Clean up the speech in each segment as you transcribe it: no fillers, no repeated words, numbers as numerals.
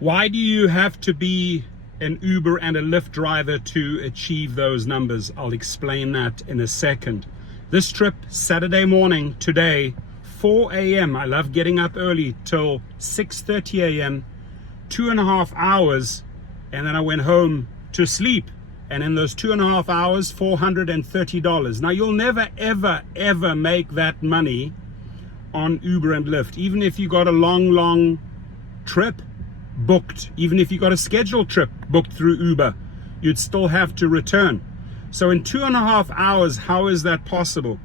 Why do you have to be an Uber and a Lyft driver to achieve those numbers? I'll explain that in a second. This trip, Saturday morning, today, 4 a.m. I love getting up early till 6:30 a.m., 2.5 hours, and then I went home to sleep. And in those 2.5 hours, $430. Now, you'll never, ever, ever make that money on Uber and Lyft. Even if you got a long trip booked, even if you got a scheduled trip booked through Uber, you'd still have to return. So in 2.5 hours, how is that possible?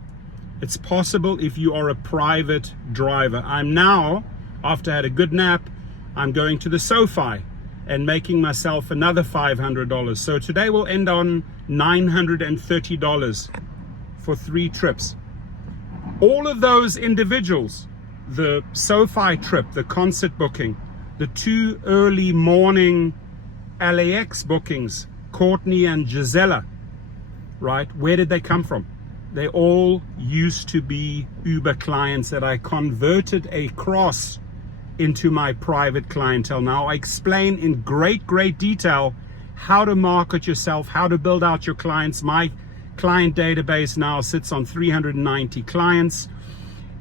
It's possible if you are a private driver. I'm now, after I had a good nap, I'm going to the SoFi and making myself another $500. So today we'll end on $930 for 3 trips. All of those individuals, the SoFi trip, the concert booking, the 2 early morning LAX bookings, Courtney and Gisela, right? Where did they come from? They all used to be Uber clients that I converted across into my private clientele. Now I explain in great detail how to market yourself, how to build out your clients. My client database now sits on 390 clients,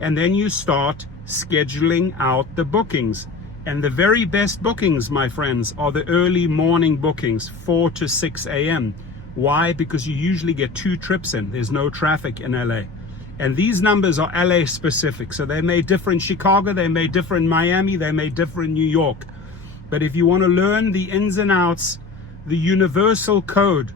and then you start scheduling out the bookings. And the very best bookings, my friends, are the early morning bookings, 4 to 6 a.m. Why? Because you usually get 2 trips in. There's no traffic in LA. And these numbers are LA specific. So they may differ in Chicago, they may differ in Miami, they may differ in New York. But if you want to learn the ins and outs, the universal code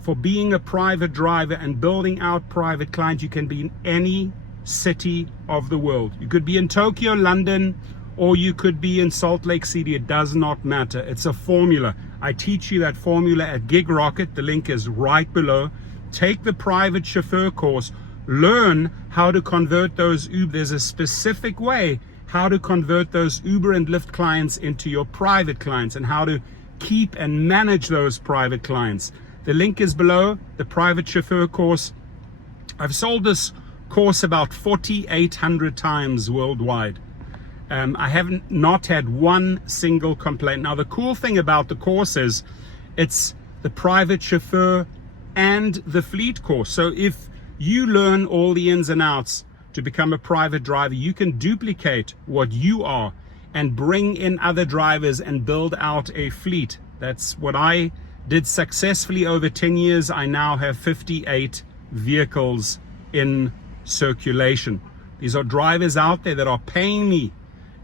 for being a private driver and building out private clients, you can be in any city of the world. You could be in Tokyo, London, or you could be in Salt Lake City. It does not matter. It's a formula. I teach you that formula at Gig Rocket. The link is right below. Take the private chauffeur course. Learn how to convert those Uber. There's a specific way how to convert those Uber and Lyft clients into your private clients and how to keep and manage those private clients. The link is below, the private chauffeur course. I've sold this course about 4,800 times worldwide. I haven't not had one single complaint. Now, the cool thing about the course is it's the private chauffeur and the fleet course. So if you learn all the ins and outs to become a private driver, you can duplicate what you are and bring in other drivers and build out a fleet. That's what I did successfully over 10 years. I now have 58 vehicles in circulation. These are drivers out there that are paying me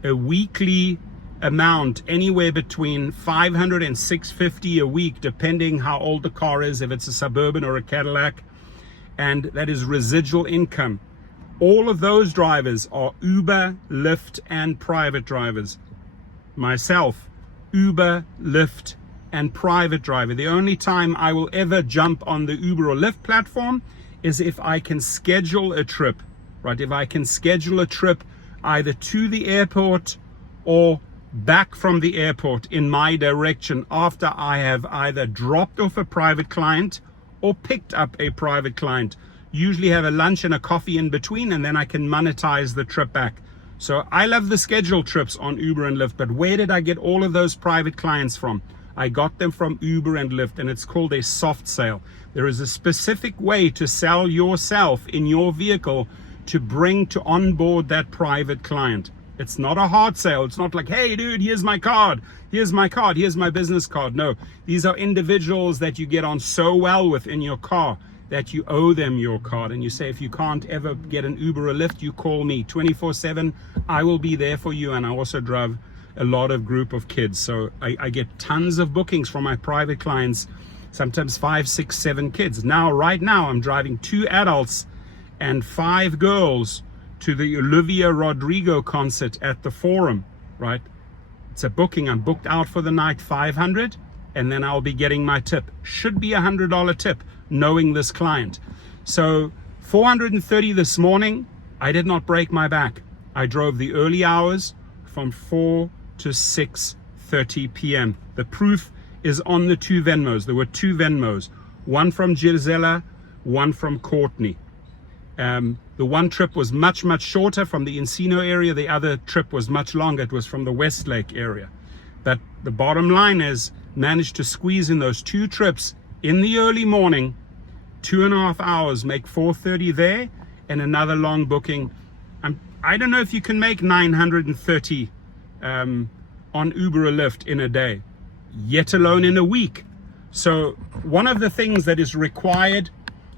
a weekly amount, anywhere between $500 and $650 a week, depending how old the car is, if it's a Suburban or a Cadillac, and that is residual income. All of those drivers are Uber, Lyft, and private drivers. Myself, Uber, Lyft, and private driver. The only time I will ever jump on the Uber or Lyft platform is if I can schedule a trip, right? If I can schedule a trip either to the airport or back from the airport in my direction after I have either dropped off a private client or picked up a private client. Usually have a lunch and a coffee in between, and then I can monetize the trip back. So I love the scheduled trips on Uber and Lyft, but where did I get all of those private clients from? I got them from Uber and Lyft, and it's called a soft sale. There is a specific way to sell yourself in your vehicle to bring to onboard that private client. It's not a hard sale. It's not like, hey dude, here's my card, here's my card, here's my business card. No, these are individuals that you get on so well with in your car that you owe them your card, and you say, if you can't ever get an Uber or Lyft, you call me 24/7. I will be there for you. And I also drive a lot of group of kids, so I get tons of bookings from my private clients, sometimes 5, 6, 7 kids. Right now I'm driving 2 adults and 5 girls to the Olivia Rodrigo concert at the Forum, right? It's a booking. I'm booked out for the night, $500, and then I'll be getting my tip. Should be $100 tip, knowing this client. So $430 this morning. I did not break my back. I drove the early hours from 4 to 6:30 p.m. The proof is on the 2 Venmos. There were 2 Venmos, one from Gisela, one from Courtney. The one trip was much shorter from the Encino area. The other trip was much longer. It was from the Westlake area. But the bottom line is, manage to squeeze in those 2 trips in the early morning, 2.5 hours, make 4:30 there, and another long booking. I don't know if you can make 930 on Uber or Lyft in a day, yet alone in a week. So one of the things that is required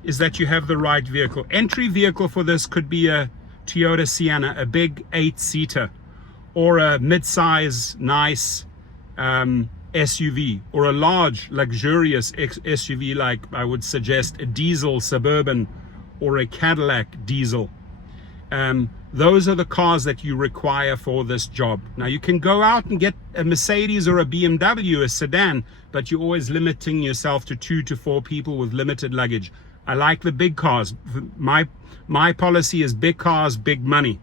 is that you have the right vehicle. Entry vehicle for this could be a Toyota Sienna, a big 8-seater, or a mid-size nice SUV, or a large luxurious SUV, like I would suggest a diesel Suburban or a Cadillac diesel. Those are the cars that you require for this job. Now you can go out and get a Mercedes or a BMW, a sedan, but you're always limiting yourself to 2 to 4 people with limited luggage. I like the big cars. My policy is big cars, big money.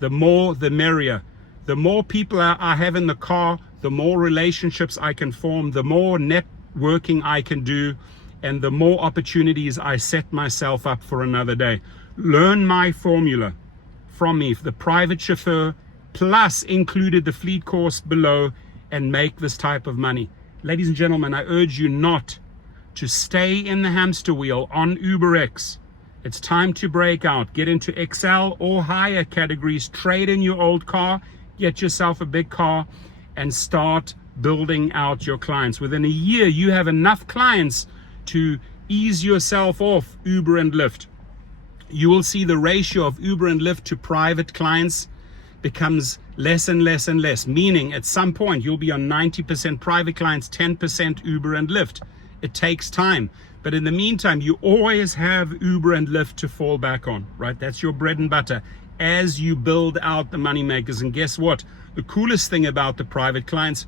The more, the merrier. The more people I have in the car, the more relationships I can form, the more networking I can do, and the more opportunities I set myself up for another day. Learn my formula from me, the private chauffeur, plus included the fleet course below, and make this type of money. Ladies and gentlemen, I urge you not to stay in the hamster wheel on UberX. It's time to break out, get into XL or higher categories, trade in your old car, get yourself a big car, and start building out your clients. Within a year, you have enough clients to ease yourself off Uber and Lyft. You will see the ratio of Uber and Lyft to private clients becomes less and less and less, meaning at some point you'll be on 90% private clients, 10% Uber and Lyft. It takes time, but in the meantime, you always have Uber and Lyft to fall back on, right? That's your bread and butter as you build out the money makers. And guess what? The coolest thing about the private clients,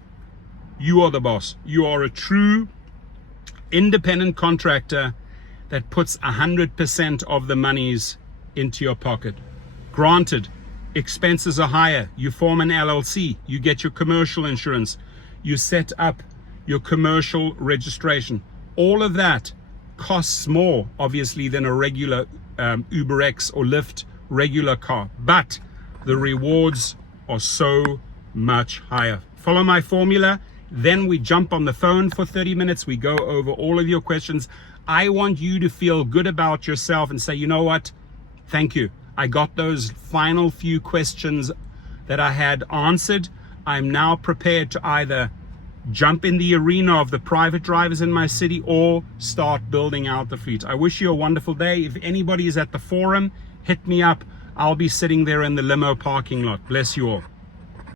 you are the boss. You are a true independent contractor that puts 100% of the monies into your pocket. Granted, expenses are higher. You form an LLC, you get your commercial insurance, you set up your commercial registration. All of that costs more, obviously, than a regular UberX or Lyft regular car, but the rewards are so much higher. Follow my formula, then we jump on the phone for 30 minutes. We go over all of your questions. I want you to feel good about yourself and say, you know what? Thank you. I got those final few questions that I had answered. I'm now prepared to either jump in the arena of the private drivers in my city or start building out the fleet. I wish you a wonderful day. If anybody is at the forum, hit me up. I'll be sitting there in the limo parking lot. Bless you all.